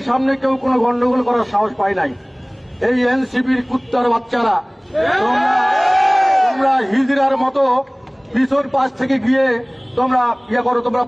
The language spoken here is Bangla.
সামনে কেউ কোনো গন্ডগোল করার সাহস পায় নাই। এই এনসিপির কুত্তার বাচ্চারা তোমরা হিজড়ার মতো পিছন পাশ থেকে গিয়ে তোমরা ইয়ে করো। তোমরা